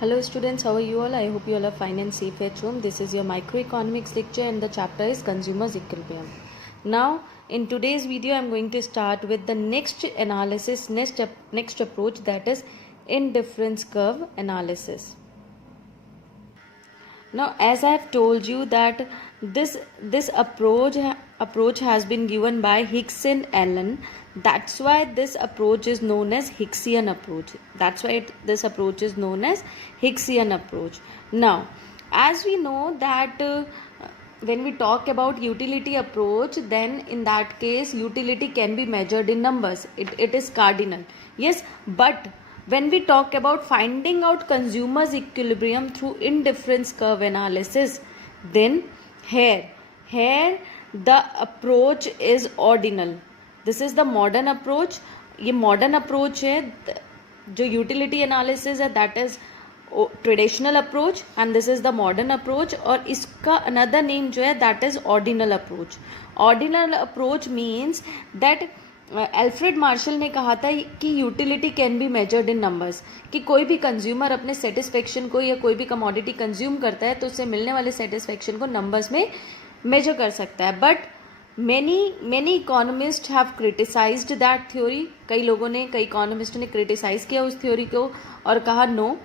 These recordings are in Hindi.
Hello students, how are you all? I hope you all are fine and safe at home. This is your microeconomics lecture and the chapter is consumers equilibrium. Now in today's video I am going to start with the next analysis, next approach, that is indifference curve analysis. Now as I have told you that this approach has been given by Hicks and Allen. That's why this approach is known as Hicksian approach. This approach is known as Hicksian approach. Now as we know that when we talk about utility approach, then in that case utility can be measured in numbers. It is cardinal, yes, but when we talk about finding out consumers equilibrium through indifference curve analysis, then here the approach is ordinal. This is the modern approach. ये मॉडर्न अप्रोच है. जो यूटिलिटी एनालिसिस है that is traditional approach and this is the modern approach. और इसका अनदर नेम जो है that is ordinal approach. Ordinal approach means that Alfred Marshall ने कहा था कि utility can be measured in numbers, कि कोई भी कंज्यूमर अपने सेटिस्फेक्शन को या कोई भी कमोडिटी कंज्यूम करता है तो उससे मिलने वाले सेटिस्फेक्शन को नंबर्स में मेजर कर सकता है. But many economists have criticized that theory. कई इकोनॉमिस्ट ने क्रिटिसाइज किया उस थ्योरी को और कहा no,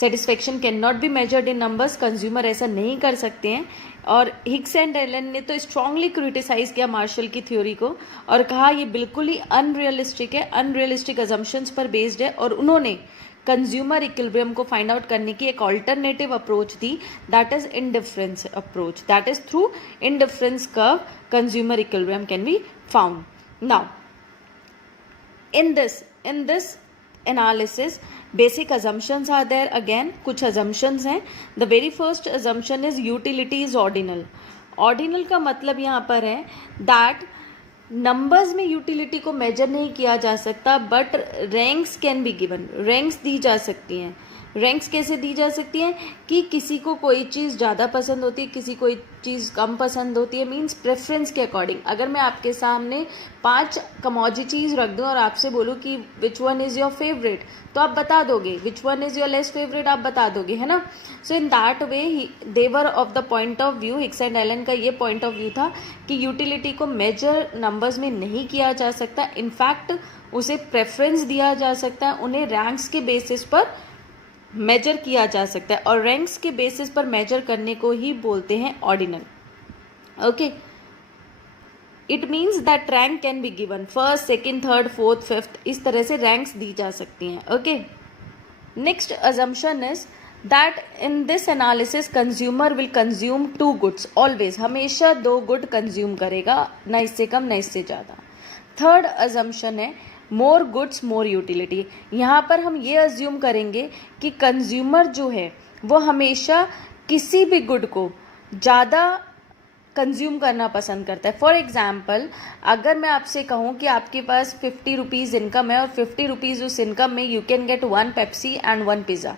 satisfaction can not be measured in numbers, consumer ऐसा नहीं कर सकते हैं. और हिक्स एंड एलन ने तो स्ट्रांगली क्रिटिसाइज किया मार्शल की थ्योरी को और कहा ये बिल्कुल ही अनरियलिस्टिक है, अनरियलिस्टिक अजम्पशंस पर बेस्ड है. और उन्होंने कंज्यूमर इक्विलिब्रियम को फाइंड आउट करने की एक alternative approach the, that is indifference approach. That is through indifference curve consumer equilibrium can be found. Now in this analysis basic assumptions are there. Again कुछ assumptions हैं. The very first assumption is utility is ordinal. Ordinal का मतलब यहाँ पर है that नंबर्स में यूटिलिटी को मेजर नहीं किया जा सकता, but ranks can be given. Ranks दी जा सकती हैं. रैंक्स कैसे दी जा सकती हैं कि किसी को कोई चीज़ ज़्यादा पसंद होती है, किसी कोई चीज़ कम पसंद होती है, मींस प्रेफरेंस के अकॉर्डिंग. अगर मैं आपके सामने 5 कमोडिटीज़ रख दूं और आपसे बोलूं कि which one is your favourite, तो आप बता दोगे. Which one is your less favourite आप बता दोगे, है ना. So in that way they were of the point of view, Hicks and Allen का ये पॉइंट ऑफ व्यू था कि यूटिलिटी को मेजर नंबर्स में नहीं किया जा सकता. इनफैक्ट उसे प्रेफरेंस दिया जा सकता है, उन्हें रैंक्स के बेसिस पर मेजर किया जा सकता है. और रैंक्स के बेसिस पर मेजर करने को ही बोलते हैं ordinal. Okay, it means that rank can be given first, second, third, fourth, fifth, इस तरह से रैंक्स दी जा सकती हैं. Okay, next assumption is that in this analysis consumer will consume 2 goods always. हमेशा 2 गुड कंज्यूम करेगा, न इससे कम न इससे ज़्यादा. थर्ड अजम्पशन है मोर गुड्स मोर यूटिलिटी. यहाँ पर हम ये अज्यूम करेंगे कि कंज्यूमर जो है वो हमेशा किसी भी गुड को ज़्यादा कंज्यूम करना पसंद करता है. फॉर एग्जाम्पल, अगर मैं आपसे कहूँ कि आपके पास 50 रुपीज़ इनकम है और 50 रुपीज़ उस इनकम में you can get 1 Pepsi and 1 pizza.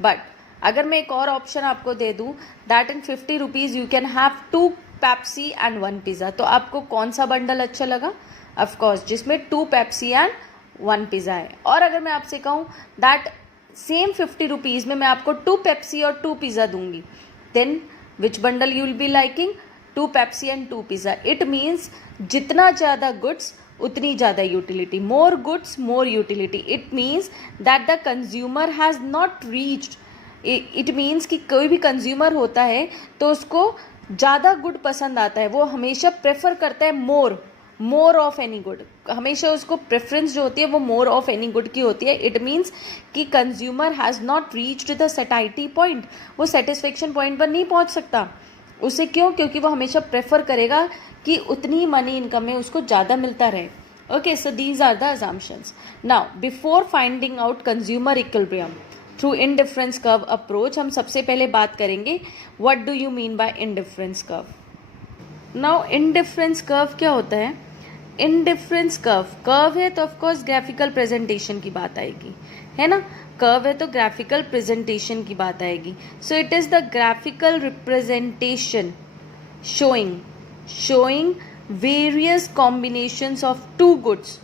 But अगर मैं एक और ऑप्शन आपको दे दूँ that in 50 rupees you can have 2 Pepsi and 1 pizza, तो आपको कौन सा बंडल अच्छा लगा? ऑफ कोर्स जिसमें 2 पेप्सी एंड 1 पिज़्ज़ा है. और अगर मैं आपसे कहूँ दैट सेम 50 रुपीज़ में मैं आपको 2 पेप्सी और 2 पिज़्ज़ा दूंगी, then which bundle you will be liking? 2 Pepsi and 2 pizza. It means जितना ज़्यादा गुड्स उतनी ज़्यादा utility. More goods more utility. It means that the consumer has not reached. It means कि कोई भी कंज्यूमर होता है तो उसको ज़्यादा गुड पसंद आता है, वो हमेशा प्रेफर करता है मोर ऑफ एनी गुड. हमेशा उसको प्रेफरेंस जो होती है वो मोर ऑफ एनी गुड की होती है. इट मीन्स कि consumer has not reached the satisfaction point. वो सेटिस्फेक्शन पॉइंट पर नहीं पहुंच सकता. उसे क्यों? क्योंकि वो हमेशा प्रेफर करेगा कि उतनी मनी इनकम में उसको ज़्यादा मिलता रहे. Okay, so these are the assumptions. Now before finding out consumer equilibrium through indifference curve approach, हम सबसे पहले बात करेंगे what do you mean by indifference curve. Now indifference curve क्या होता है? इंडिफरेंस कर्व है तो ऑफकोर्स ग्राफिकल प्रेजेंटेशन की बात आएगी, है ना. कर्व है तो ग्राफिकल प्रेजेंटेशन की बात आएगी. So it is the graphical representation showing various combinations of 2 goods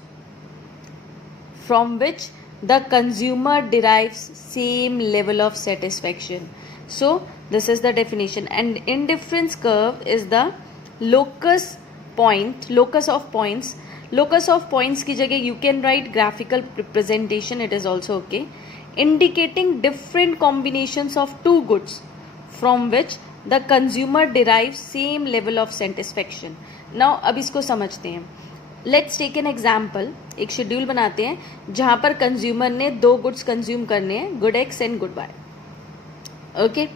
from which the consumer derives same level of satisfaction. So this is the definition. And indifference curve is the locus of points. Locus of points की जगह you can write graphical representation, it is also okay, indicating different combinations of two goods from which the consumer derives same level of satisfaction. Now अब इसको समझते हैं. Let's take an example. एक शेड्यूल बनाते हैं जहां पर कंज्यूमर ने दो गुड्स कंज्यूम करने हैं, good X and good Y. Okay,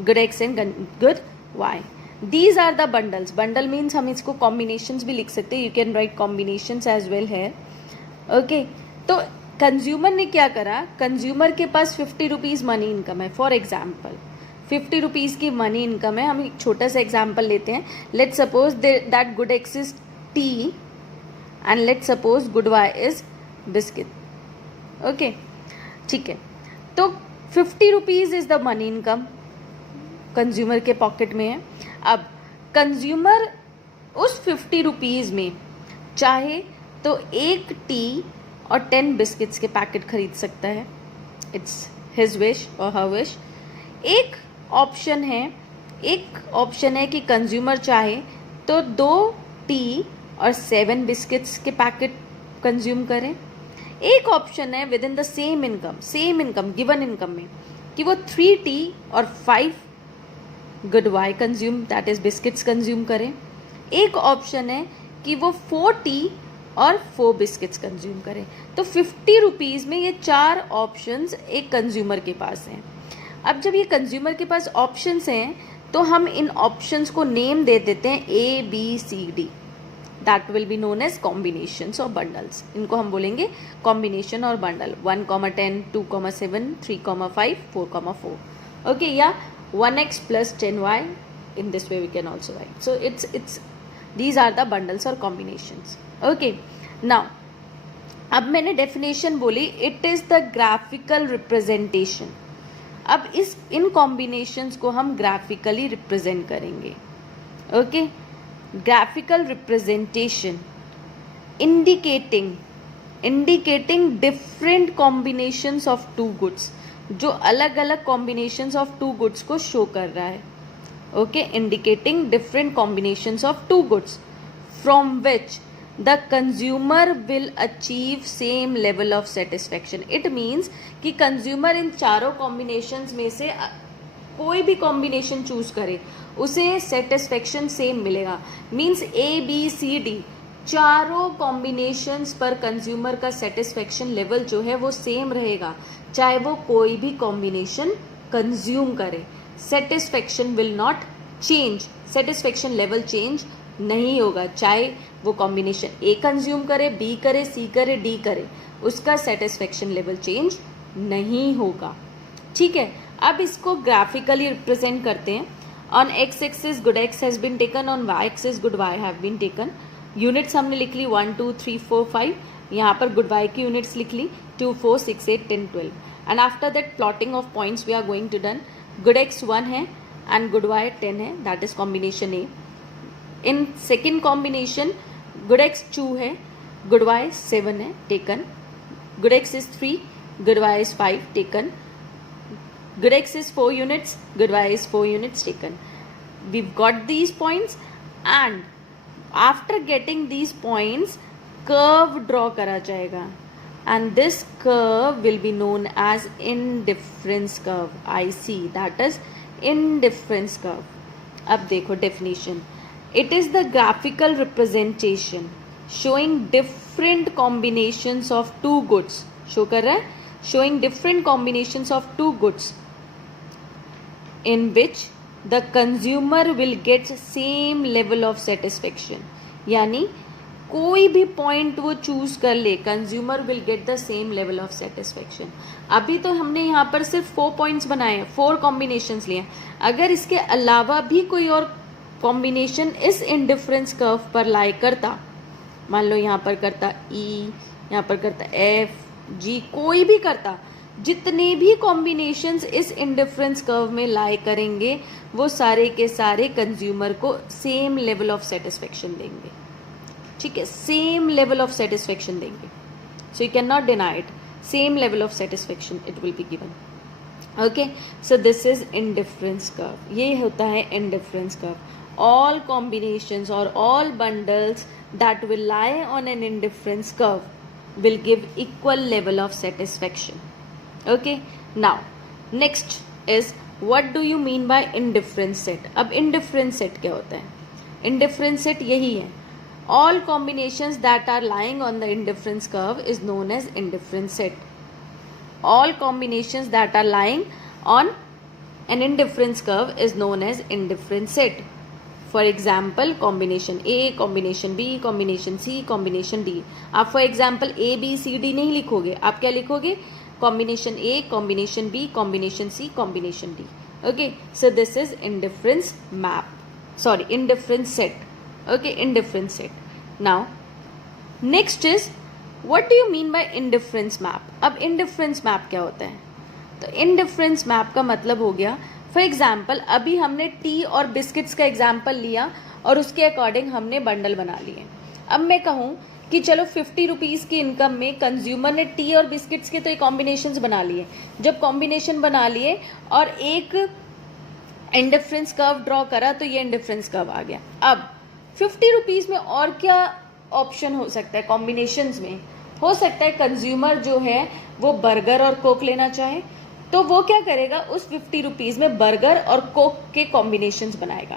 good X and good Y. These are the bundles. Bundle means हम इसको कॉम्बिनेशंस भी लिख सकते हैं. You can write combinations as well है. ओके, तो कंज्यूमर ने क्या करा, कंज्यूमर के पास 50 रुपीज़ मनी इनकम है. फॉर एग्जाम्पल 50 रुपीज़ की मनी इनकम है. हम एक छोटा सा एग्जाम्पल लेते हैं. Let's suppose that good X is T and let's suppose good y is biscuit. Okay, ठीक है. तो 50 rupees is the money income consumer के पॉकेट में है. अब कंज्यूमर उस 50 रुपीज़ में चाहे तो एक टी और 10 बिस्किट्स के पैकेट खरीद सकता है. इट्स हिज विश और हर विश. एक ऑप्शन है कि कंज्यूमर चाहे तो 2 टी और 7 बिस्किट्स के पैकेट कंज्यूम करें. एक ऑप्शन है within the same income given income में कि वो 3 टी और 5 good Y consume that is biscuits consume करें. एक ऑप्शन है कि वो 4 टी और 4 बिस्किट्स कंज्यूम करें. तो 50 रुपीज़ में ये 4 ऑप्शंस एक कंज्यूमर के पास हैं. अब जब ये कंज्यूमर के पास ऑप्शंस हैं तो हम इन ऑप्शंस को नेम दे देते हैं ABCD. That will be known as combinations और बंडल्स. इनको हम बोलेंगे कॉम्बिनेशन और बंडल. 1,10, 2,7, 3,5, 4,4. ओके, या 1x plus 10y. In this way we can also write. So it's these are the bundles or combinations. Okay, now अब मैंने डेफिनेशन बोली, it is the graphical representation. अब इन कॉम्बिनेशंस को हम ग्राफिकली रिप्रेजेंट करेंगे. Okay, graphical representation indicating different combinations of two goods, जो अलग अलग combinations of two goods को show कर रहा है. okay, indicating different combinations of two goods from which the consumer will achieve same level of satisfaction. it means कि consumer इन चारों combinations में से कोई भी कॉम्बिनेशन चूज करे उसे सेटिस्फेक्शन सेम मिलेगा. मीन्स ABCD चारों कॉम्बिनेशंस पर कंज्यूमर का सेटिस्फेक्शन लेवल जो है वो सेम रहेगा, चाहे वो कोई भी कॉम्बिनेशन कंज्यूम करे. Satisfaction will not change. Satisfaction level change नहीं होगा. चाहे वो कॉम्बिनेशन A कंज्यूम करे, B करे, C करे, D करे, उसका सेटिस्फेक्शन लेवल चेंज नहीं होगा. ठीक है, अब इसको ग्राफिकली रिप्रेजेंट करते हैं. On X axis good X has been taken, on Y axis good Y have been taken. Units हमने लिख ली 1 2 3 4 5. यहाँ पर गुड वाई की यूनिट्स लिख ली 2 4 6 8 10 12. And after that plotting of points we are going to done. Good X 1 है एंड गुड वाई 10 है, that is combination A. In second combination good X 2 है, गुड वाई 7 है, taken. Good X is 3, good Y is 5, taken. Good X is 4 units, good Y is 4 units, taken. We've got these points, and after getting these points, curve draw करा जाएगा, and this curve will be known as indifference curve. IC, that is indifference curve. अब देखो definition. It is the graphical representation showing different combinations of two goods. show कर रहा है, showing different combinations of two goods in which the consumer will get same level of satisfaction. यानी कोई भी पॉइंट वो चूज कर ले, consumer will get the same level of satisfaction. अभी तो हमने यहाँ पर सिर्फ 4 पॉइंट्स बनाए हैं, 4 कॉम्बिनेशंस लिए. अगर इसके अलावा भी कोई और कॉम्बिनेशन इस इंडिफरेंस कर्व पर लाई करता, मान लो यहाँ पर करता E, यहाँ पर करता F G, कोई भी करता, जितने भी कॉम्बिनेशंस इस इंडिफरेंस कर्व में लाई करेंगे वो सारे के सारे कंज्यूमर को सेम लेवल ऑफ सेटिस्फेक्शन देंगे. ठीक है, सेम लेवल ऑफ सेटिस्फेक्शन देंगे. So you can not deny it. same level of satisfaction it will be given. Okay, so this is indifference curve. ये होता है indifference curve. All combinations or all bundles that will lie on an indifference curve will give equal level of satisfaction. Okay, now next is what do you mean by indifference set. अब indifference set क्या होता है? Indifference set यही है, all combinations that are lying on the indifference curve is known as indifference set. All combinations that are lying on an indifference curve is known as indifference set. For example, combination A, combination B, combination C, combination D. आप for example A, B, C, D नहीं लिखोगे, आप क्या लिखोगे? Combination A, combination B, combination C, combination D. Okay, so this is indifference map. Sorry, indifference set. Okay, indifference set. Now, next is what do you mean by indifference map? अब indifference map क्या होता है? तो indifference map का मतलब हो गया, फॉर एग्जाम्पल अभी हमने टी और बिस्किट्स का एग्जाम्पल लिया और उसके अकॉर्डिंग हमने बंडल बना लिए. अब मैं कहूँ कि चलो 50 रुपीज़ की इनकम में कंज्यूमर ने टी और बिस्किट्स के तो एक कॉम्बिनेशंस बना लिए. जब कॉम्बिनेशन बना लिए और एक इंडिफरेंस कर्व ड्रॉ करा तो ये इंडिफरेंस कर्व आ गया. अब 50 रुपीज़ में और क्या ऑप्शन हो सकता है? कॉम्बिनेशंस में हो सकता है कंज्यूमर जो है वो बर्गर और कोक लेना चाहे, तो वो क्या करेगा, उस 50 रुपीज़ में बर्गर और कोक के कॉम्बिनेशंस बनाएगा.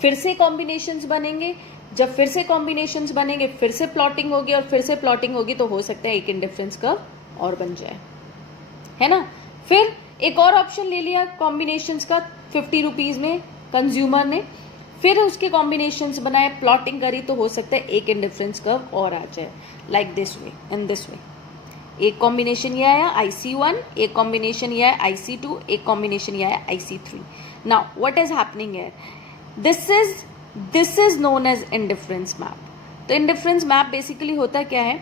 फिर से कॉम्बिनेशंस बनेंगे, जब फिर से कॉम्बिनेशंस बनेंगे फिर से प्लॉटिंग होगी और फिर से प्लॉटिंग होगी, तो हो सकता है एक इंडिफरेंस कर्व और बन जाए, है ना. फिर एक और ऑप्शन ले लिया कॉम्बिनेशंस का 50 रुपीज़ में कंज्यूमर ने, फिर उसके कॉम्बिनेशंस बनाए, प्लॉटिंग करी, तो हो सकता है एक इंडिफरेंस कर्व और आ जाए. Like this way, in this वे. एक कॉम्बिनेशन ये आया IC1, एक कॉम्बिनेशन ये आया IC2, एक कॉम्बिनेशन ये आया IC3. Now what is happening here? This is known as indifference map. तो इंडिफरेंस मैप बेसिकली होता क्या है?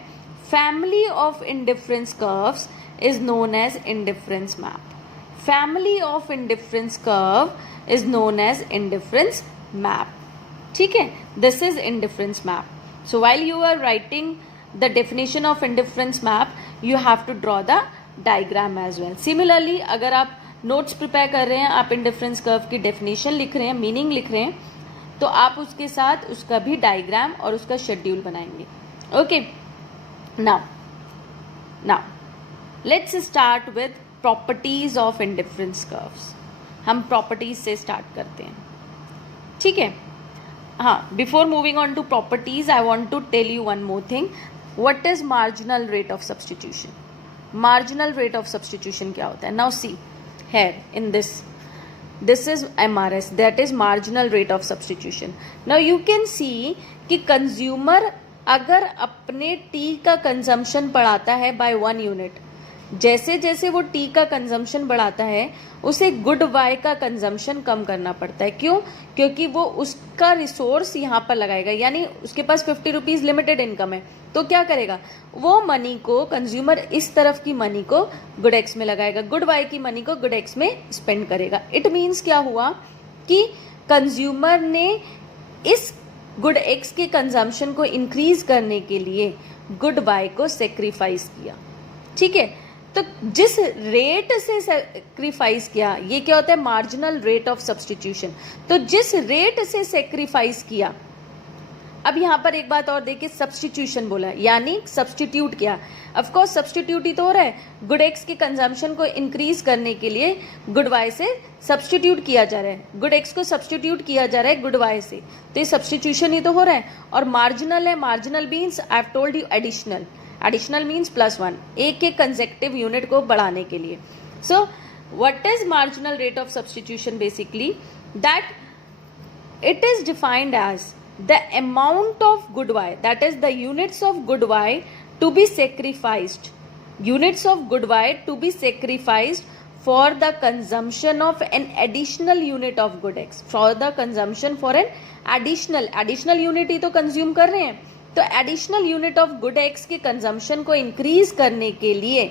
Family of indifference curves is known as indifference map. Family of indifference curve is known as indifference map. ठीक है, this is indifference map. So while you are writing the definition of indifference map, you have to draw the diagram as well. Similarly, अगर आप notes prepare कर रहे हैं, आप indifference curve की definition लिख रहे हैं, meaning लिख रहे हैं, तो आप उसके साथ उसका भी diagram और उसका schedule बनाएंगे. Okay, now let's start with properties of indifference curves. हम properties से start करते हैं, ठीक है. हाँ, before moving on to properties, I want to tell you one more thing. What is marginal rate of substitution? Marginal rate of substitution क्या होता है? Now see here in this is MRS, that is marginal rate of substitution. Now you can see कि consumer अगर अपने टी का कंजम्पशन बढ़ाता है by 1 यूनिट, जैसे जैसे वो टी का कंजम्पशन बढ़ाता है उसे गुड वाई का कंजम्पशन कम करना पड़ता है. क्यों? क्योंकि वो उसका रिसोर्स यहाँ पर लगाएगा, यानी उसके पास 50 रुपीज़ लिमिटेड इनकम है, तो क्या करेगा, वो मनी को कंज्यूमर इस तरफ की मनी को गुड एक्स में लगाएगा, गुड वाई की मनी को गुड एक्स में स्पेंड करेगा. इट मीन्स क्या हुआ कि कंज्यूमर ने इस गुड एक्स के कंजम्पशन को इंक्रीज करने के लिए गुड वाई को सेक्रीफाइस किया. ठीक है, तो जिस रेट से सेक्रीफाइस किया, ये क्या होता है? Marginal rate of substitution. तो जिस रेट से सेक्रीफाइस किया, अब यहाँ पर एक बात और देखिए, सब्सटीट्यूशन बोला यानी सब्सटीट्यूट किया. ऑफ कोर्स सब्सटीट्यूट ही तो हो रहा है, गुड एक्स के कंजम्पशन को इंक्रीज करने के लिए गुड वाई से सब्सटीट्यूट किया जा रहा है, गुड एक्स को सब्सटीट्यूट किया जा रहा है गुड वाई से, तो ये सब्सटीट्यूशन ही तो हो रहा है. और मार्जिनल है, marginal means I have told you additional, additional means +1, एक एक कंसेक्टिव यूनिट को बढ़ाने के लिए. So what is marginal rate of substitution? Basically that it is defined as the amount of good y, that is the units of good y to be sacrificed, units of good y to be sacrificed for the consumption of an additional unit of good x, for the consumption for an additional unit ही तो consume कर रहे हैं, तो additional unit of good x के consumption को increase करने के लिए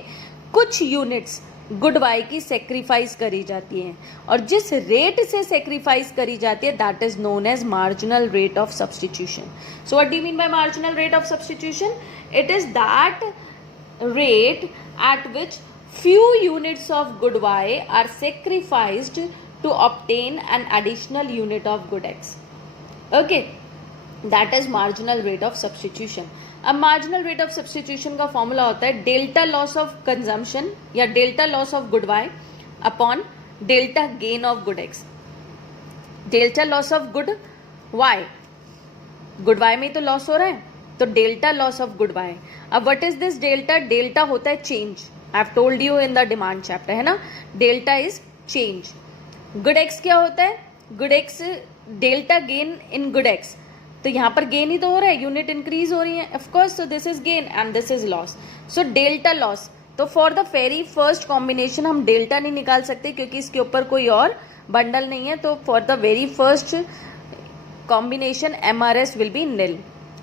कुछ units गुड वाई की सेक्रीफाइस करी जाती है, और जिस रेट से सेक्रीफाइस करी जाती है that is known as marginal rate of substitution. So what do you mean by marginal rate of substitution? It is that rate at which few units of good y are sacrificed to obtain an additional unit of good x. Okay, that is marginal rate of substitution. अब मार्जिनल रेट ऑफ सब्सटीट्यूशन का फॉर्मूला होता है डेल्टा लॉस ऑफ कंजम्पशन या delta loss of good Y upon delta gain of good X. Delta loss of good Y, good Y में तो लॉस हो रहा है, तो delta loss of good Y. अब what is this delta? Delta होता है change. I have told you in the demand chapter, है ना. Delta is change. Good x क्या होता है? Good X delta gain in good x. तो यहाँ पर गेन ही तो हो रहा है, यूनिट इंक्रीज हो रही है of course. So this is gain and this is loss. So delta loss. तो for the very first combination हम डेल्टा नहीं निकाल सकते क्योंकि इसके ऊपर कोई और बंडल नहीं है. तो for the very first combination MRS will be nil.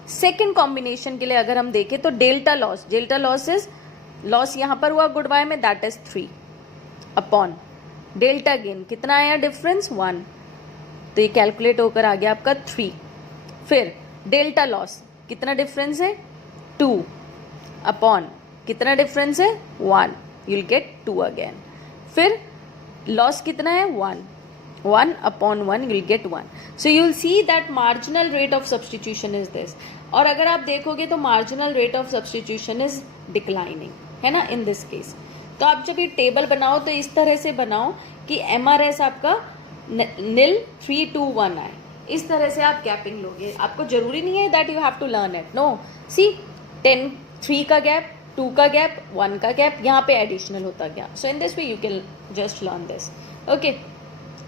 Second combination के लिए अगर हम देखें तो delta loss, delta loss is loss यहाँ पर हुआ गुड वाई में, that is 3 upon delta gain. कितना आया डिफरेंस? 1. तो ये कैलकुलेट होकर आ गया आपका 3. फिर डेल्टा लॉस कितना डिफरेंस है? 2 अपॉन कितना डिफरेंस है? 1. You will get 2 again. फिर लॉस कितना है? 1 upon 1 you will get 1. So you will see that marginal rate of substitution is this. और अगर आप देखोगे तो marginal rate of substitution is declining, है ना, इन दिस केस. तो आप जब ये टेबल बनाओ तो इस तरह से बनाओ कि MRS आपका निल 3 2 1 आए. इस तरह से आप गैपिंग लोगे. आपको जरूरी नहीं है that you have to learn it. No, see 10 3 का गैप, 2 का गैप, 1 का गैप, यहाँ पे एडिशनल होता गया. So in this way you can just learn this. Okay,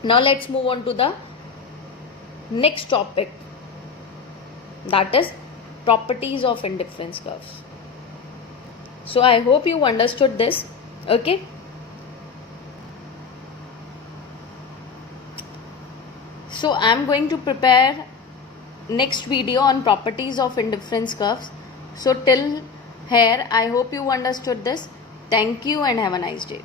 now let's move on to the next topic, that is properties of indifference curves. So I hope you understood this. Okay, so I am going to prepare next video on properties of indifference curves. So till here I hope you understood this. Thank you and have a nice day.